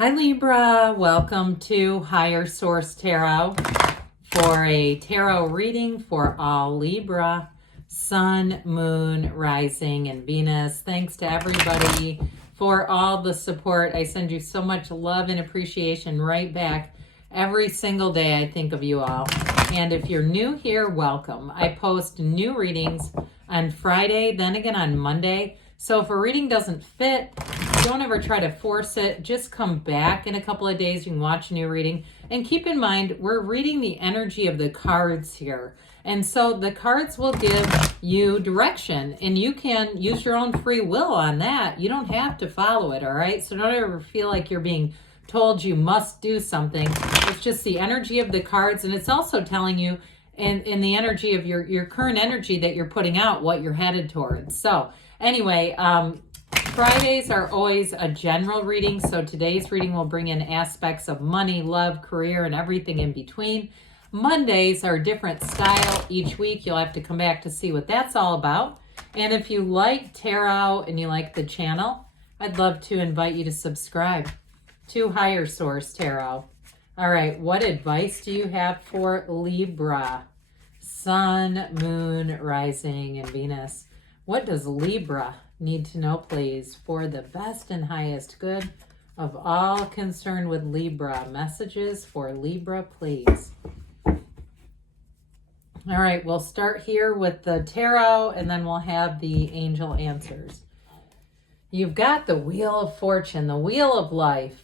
Hi Libra, welcome to Higher Source Tarot for a tarot reading for all Libra, Sun, Moon, Rising, and Venus. Thanks to everybody for all the support. I send you so much love and appreciation right back every single day. I think of you all. And if you're new here, welcome. I post new readings on Friday, then again on Monday. So if a reading doesn't fit, don't ever try to force it. Just come back in a couple of days. You can watch a new reading. And keep in mind, we're reading the energy of the cards here. And so the cards will give you direction. And you can use your own free will on that. You don't have to follow it, all right? So don't ever feel like you're being told you must do something. It's just the energy of the cards. And it's also telling you in the energy of your current energy that you're putting out, what you're headed towards. So anyway, Fridays are always a general reading, so today's reading will bring in aspects of money, love, career, and everything in between. Mondays are a different style each week. You'll have to come back to see what that's all about. And if you like tarot and you like the channel, I'd love to invite you to subscribe to Higher Source Tarot. All right, what advice do you have for Libra? Sun, Moon, Rising, and Venus. What does Libra need to know, please, for the best and highest good of all concerned with Libra? Messages for Libra, please. All right, we'll start here with the tarot, and then we'll have the angel answers. You've got the Wheel of Fortune, the Wheel of Life,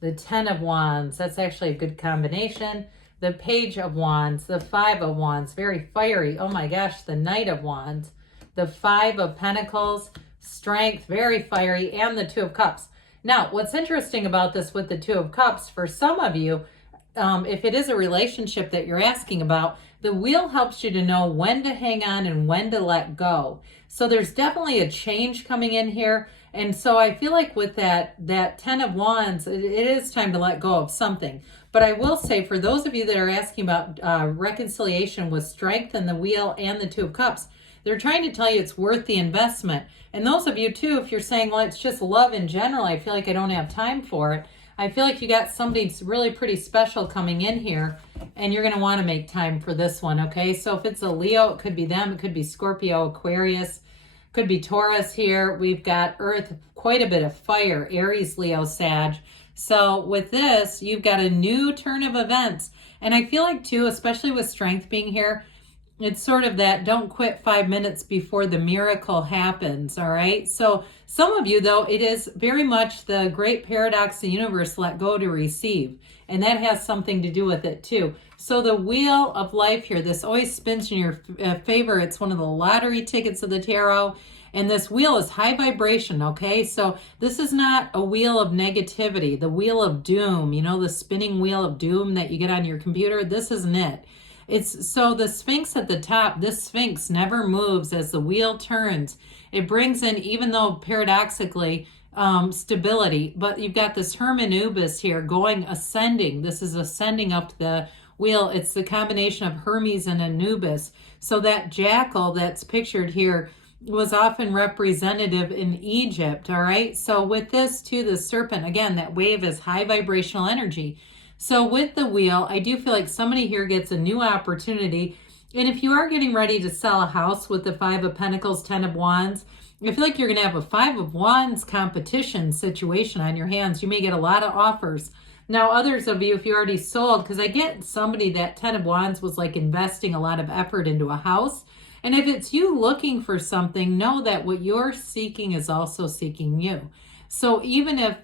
the Ten of Wands. That's actually a good combination. The Page of Wands, the Five of Wands, very fiery. Oh my gosh, the Knight of Wands. The Five of Pentacles, strength, very fiery, and the Two of Cups. Now, what's interesting about this with the Two of Cups, for some of you, if it is a relationship that you're asking about, the wheel helps you to know when to hang on and when to let go. So there's definitely a change coming in here. And so I feel like with that Ten of Wands, it is time to let go of something. But I will say, for those of you that are asking about reconciliation with strength and the wheel and the Two of Cups, they're trying to tell you it's worth the investment. And those of you too, if you're saying, well, it's just love in general, I feel like I don't have time for it. I feel like you got somebody really pretty special coming in here, and you're going to want to make time for this one, okay? So if it's a Leo, it could be them. It could be Scorpio, Aquarius, could be Taurus here. We've got Earth, quite a bit of fire, Aries, Leo, Sag. So with this, you've got a new turn of events. And I feel like too, especially with strength being here, it's sort of that don't quit 5 minutes before the miracle happens, all right? So some of you, though, it is very much the great paradox of the universe, let go to receive. And that has something to do with it, too. So the Wheel of Life here, this always spins in your favor. It's one of the lottery tickets of the tarot. And this wheel is high vibration, okay? So this is not a wheel of negativity, the wheel of doom, you know, the spinning wheel of doom that you get on your computer. This isn't it. It's so the Sphinx at the top, this Sphinx never moves as the wheel turns. It brings in, even though paradoxically, stability, but you've got this Hermanubis here going ascending. This is ascending up the wheel. It's the combination of Hermes and Anubis. So that jackal that's pictured here was often representative in Egypt, all right? So with this too, the serpent, again, that wave is high vibrational energy. So with the wheel, I do feel like somebody here gets a new opportunity. And if you are getting ready to sell a house with the Five of Pentacles, Ten of Wands, I feel like you're going to have a Five of Wands competition situation on your hands. You may get a lot of offers. Now, others of you, if you already sold, because I get somebody that Ten of Wands was like investing a lot of effort into a house. And if it's you looking for something, know that what you're seeking is also seeking you. So even if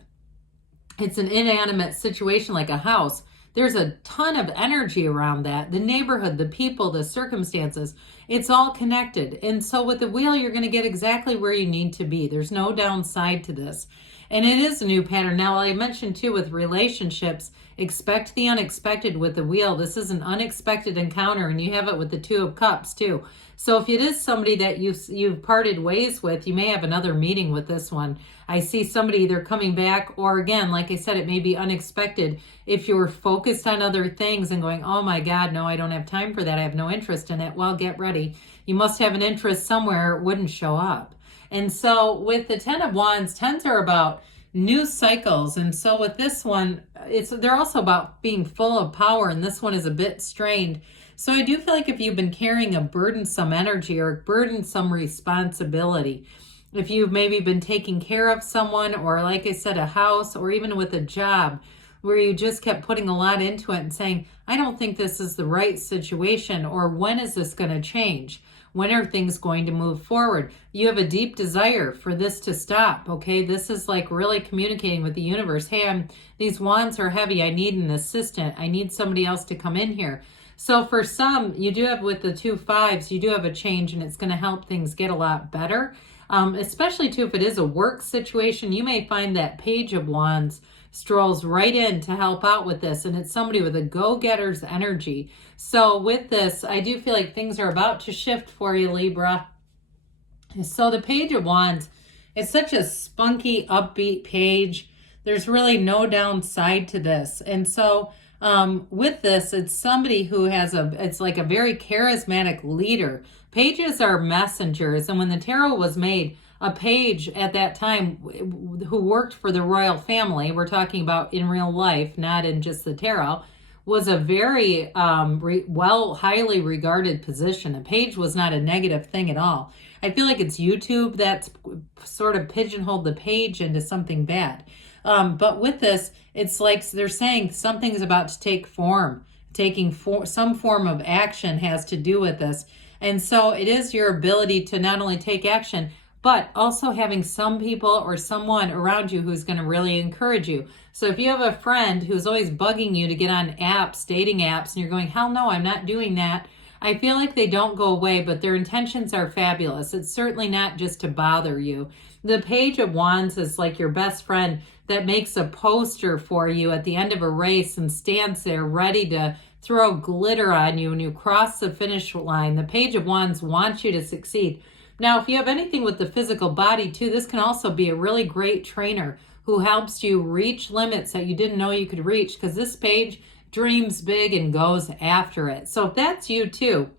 it's an inanimate situation like a house, there's a ton of energy around that. The neighborhood, the people, the circumstances, it's all connected. And so with the wheel, you're going to get exactly where you need to be. There's no downside to this. And it is a new pattern. Now, I mentioned too with relationships, expect the unexpected with the wheel. This is an unexpected encounter, and you have it with the Two of Cups too. So if it is somebody that you've parted ways with, you may have another meeting with this one. I see somebody either coming back, or again, like I said, it may be unexpected. If you're focused on other things and going, oh my God, no, I don't have time for that. I have no interest in it. Well, get ready. You must have an interest somewhere. It wouldn't show up. And so with the Ten of Wands, tens are about new cycles. And so with this one, they're also about being full of power, and this one is a bit strained. So I do feel like if you've been carrying a burdensome energy or burdensome responsibility, if you've maybe been taking care of someone, or like I said, a house, or even with a job where you just kept putting a lot into it and saying, I don't think this is the right situation, or when is this going to change? When are things going to move forward? You have a deep desire for this to stop, okay? This is like really communicating with the universe. Hey, these wands are heavy. I need an assistant. I need somebody else to come in here. So for some, you do have, with the 2 5s, you do have a change, and it's going to help things get a lot better. Especially too, if it is a work situation, you may find that Page of Wands strolls right in to help out with this, and it's somebody with a go-getter's energy. So with this, I do feel like things are about to shift for you, Libra. So the Page of Wands, it's such a spunky, upbeat page. There's really no downside to this. And so with this, it's somebody who has it's like a very charismatic leader. Pages are messengers, and when the tarot was made, a page at that time who worked for the royal family, we're talking about in real life, not in just the tarot, was a very highly regarded position. A page was not a negative thing at all. I feel like it's YouTube that's sort of pigeonholed the page into something bad. But with this, it's like they're saying something's about to take form. Some form of action has to do with this. And so it is your ability to not only take action, but also having some people or someone around you who's going to really encourage you. So if you have a friend who's always bugging you to get on apps, dating apps, and you're going, hell no, I'm not doing that, I feel like they don't go away, but their intentions are fabulous. It's certainly not just to bother you. The Page of Wands is like your best friend that makes a poster for you at the end of a race and stands there ready to throw glitter on you when you cross the finish line. The Page of Wands wants you to succeed. Now, if you have anything with the physical body too, this can also be a really great trainer who helps you reach limits that you didn't know you could reach, because this page dreams big and goes after it. So if that's you too,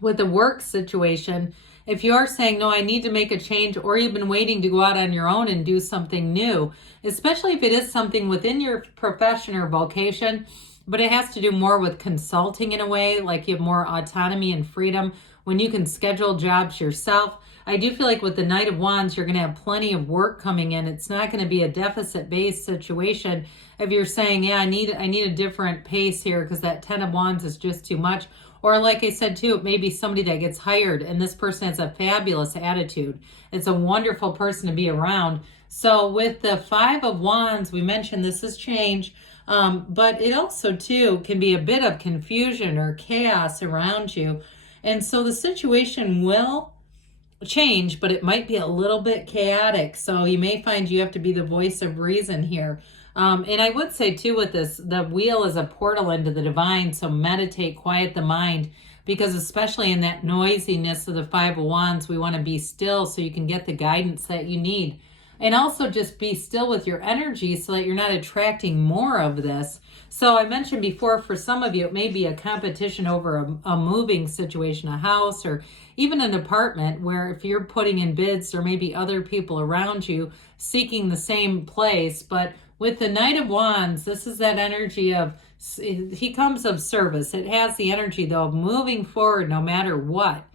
with the work situation, if you are saying, no, I need to make a change, or you've been waiting to go out on your own and do something new, especially if it is something within your profession or vocation, but it has to do more with consulting in a way, like you have more autonomy and freedom when you can schedule jobs yourself. I do feel like with the Knight of Wands, you're going to have plenty of work coming in. It's not going to be a deficit-based situation. If you're saying, yeah, I need a different pace here because that 10 of Wands is just too much. Or like I said too, it may be somebody that gets hired and this person has a fabulous attitude. It's a wonderful person to be around. So with the 5 of Wands, we mentioned this is change, but it also too can be a bit of confusion or chaos around you. And so the situation will change, but it might be a little bit chaotic. So you may find you have to be the voice of reason here. And I would say too with this, the wheel is a portal into the divine. So meditate, quiet the mind, because especially in that noisiness of the 5 of Wands, we want to be still so you can get the guidance that you need. And also just be still with your energy so that you're not attracting more of this. So I mentioned before, for some of you, it may be a competition over a moving situation, a house, or even an apartment, where if you're putting in bids, there may be other people around you seeking the same place. But with the Knight of Wands, this is that energy of, he comes of service. It has the energy, though, of moving forward no matter what.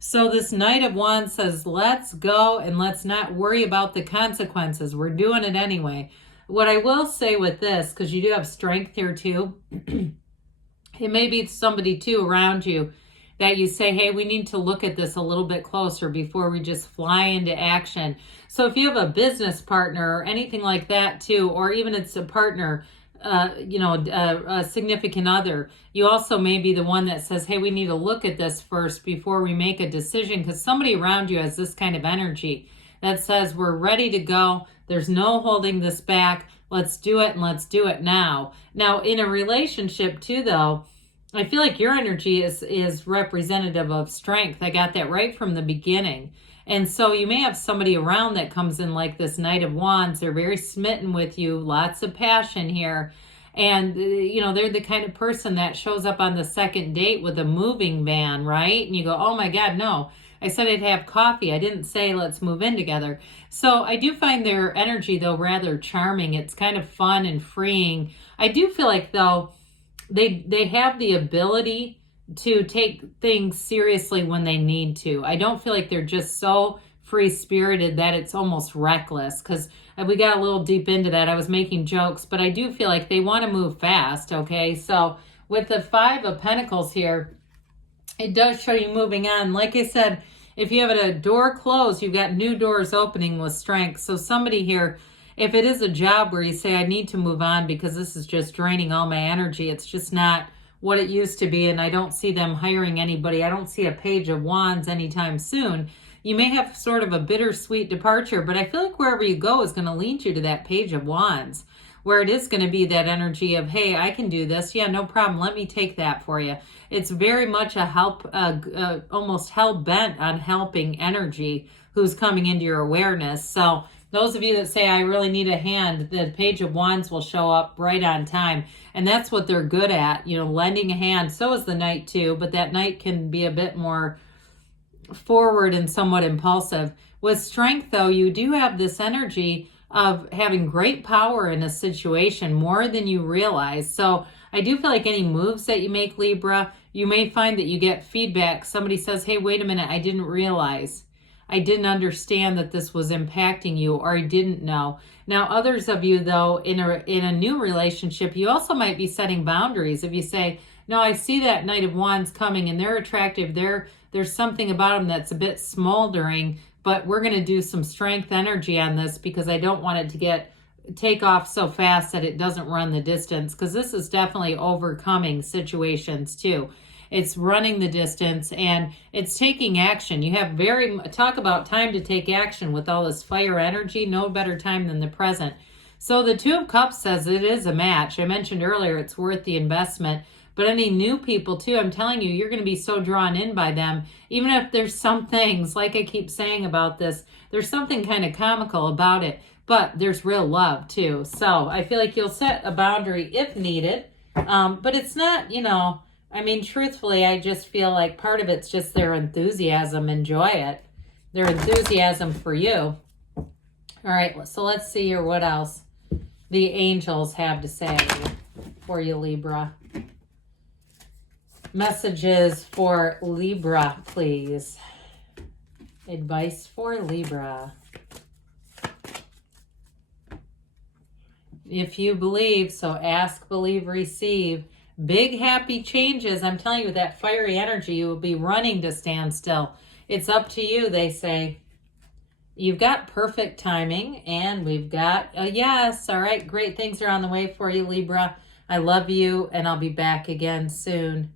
So this Knight of Wands says, let's go and let's not worry about the consequences. We're doing it anyway. What I will say with this, because you do have strength here too, it may be somebody too around you that you say, hey, we need to look at this a little bit closer before we just fly into action. So if you have a business partner or anything like that too, or even it's a partner, a significant other, you also may be the one that says, hey, we need to look at this first before we make a decision, because somebody around you has this kind of energy that says, we're ready to go. There's no holding this back. Let's do it, and let's do it now. Now, in a relationship too, though, I feel like your energy is representative of strength. I got that right from the beginning. And so you may have somebody around that comes in like this Knight of Wands. They're very smitten with you, lots of passion here. And, they're the kind of person that shows up on the second date with a moving van, right? And you go, oh my God, no. I said I'd have coffee. I didn't say let's move in together. So I do find their energy, though, rather charming. It's kind of fun and freeing. I do feel like, though, they have the ability to take things seriously when they need to. I don't feel like they're just so free-spirited that it's almost reckless, because we got a little deep into that. I was making jokes, but I do feel like they want to move fast, okay? So with the Five of Pentacles here, it does show you moving on. Like I said, if you have a door closed, you've got new doors opening with strength. So somebody here, if it is a job where you say, I need to move on because this is just draining all my energy, it's just not what it used to be, and I don't see them hiring anybody. I don't see a Page of Wands anytime soon. You may have sort of a bittersweet departure, but I feel like wherever you go is going to lead you to that Page of Wands, where it is going to be that energy of, hey, I can do this. Yeah, no problem. Let me take that for you. It's very much a almost hell-bent on helping energy who's coming into your awareness. So those of you that say, I really need a hand, the Page of Wands will show up right on time. And that's what they're good at, lending a hand. So is the Knight too, but that Knight can be a bit more forward and somewhat impulsive. With Strength, though, you do have this energy of having great power in a situation, more than you realize. So I do feel like any moves that you make, Libra, you may find that you get feedback. Somebody says, hey, wait a minute, I didn't realize. I didn't understand that this was impacting you, or I didn't know. Now, others of you, though, in a new relationship, you also might be setting boundaries. If you say, no, I see that Knight of Wands coming and they're attractive, there's something about them that's a bit smoldering, but we're going to do some strength energy on this because I don't want it to take off so fast that it doesn't run the distance, because this is definitely overcoming situations too. It's running the distance and it's taking action. You have talk about time to take action with all this fire energy. No better time than the present. So the Two of Cups says it is a match. I mentioned earlier it's worth the investment. But any new people too, I'm telling you, you're going to be so drawn in by them. Even if there's some things, like I keep saying about this, there's something kind of comical about it. But there's real love too. So I feel like you'll set a boundary if needed. But it's not, truthfully, I just feel like part of it's just their enthusiasm. Enjoy it. Their enthusiasm for you. All right, so let's see here what else the angels have to say for you, Libra. Messages for Libra, please. Advice for Libra. If you believe, so ask, believe, receive. Big happy changes. I'm telling you, with that fiery energy, you will be running to stand still. It's up to you, they say. You've got perfect timing, and we've got a yes. All right, great things are on the way for you, Libra. I love you, and I'll be back again soon.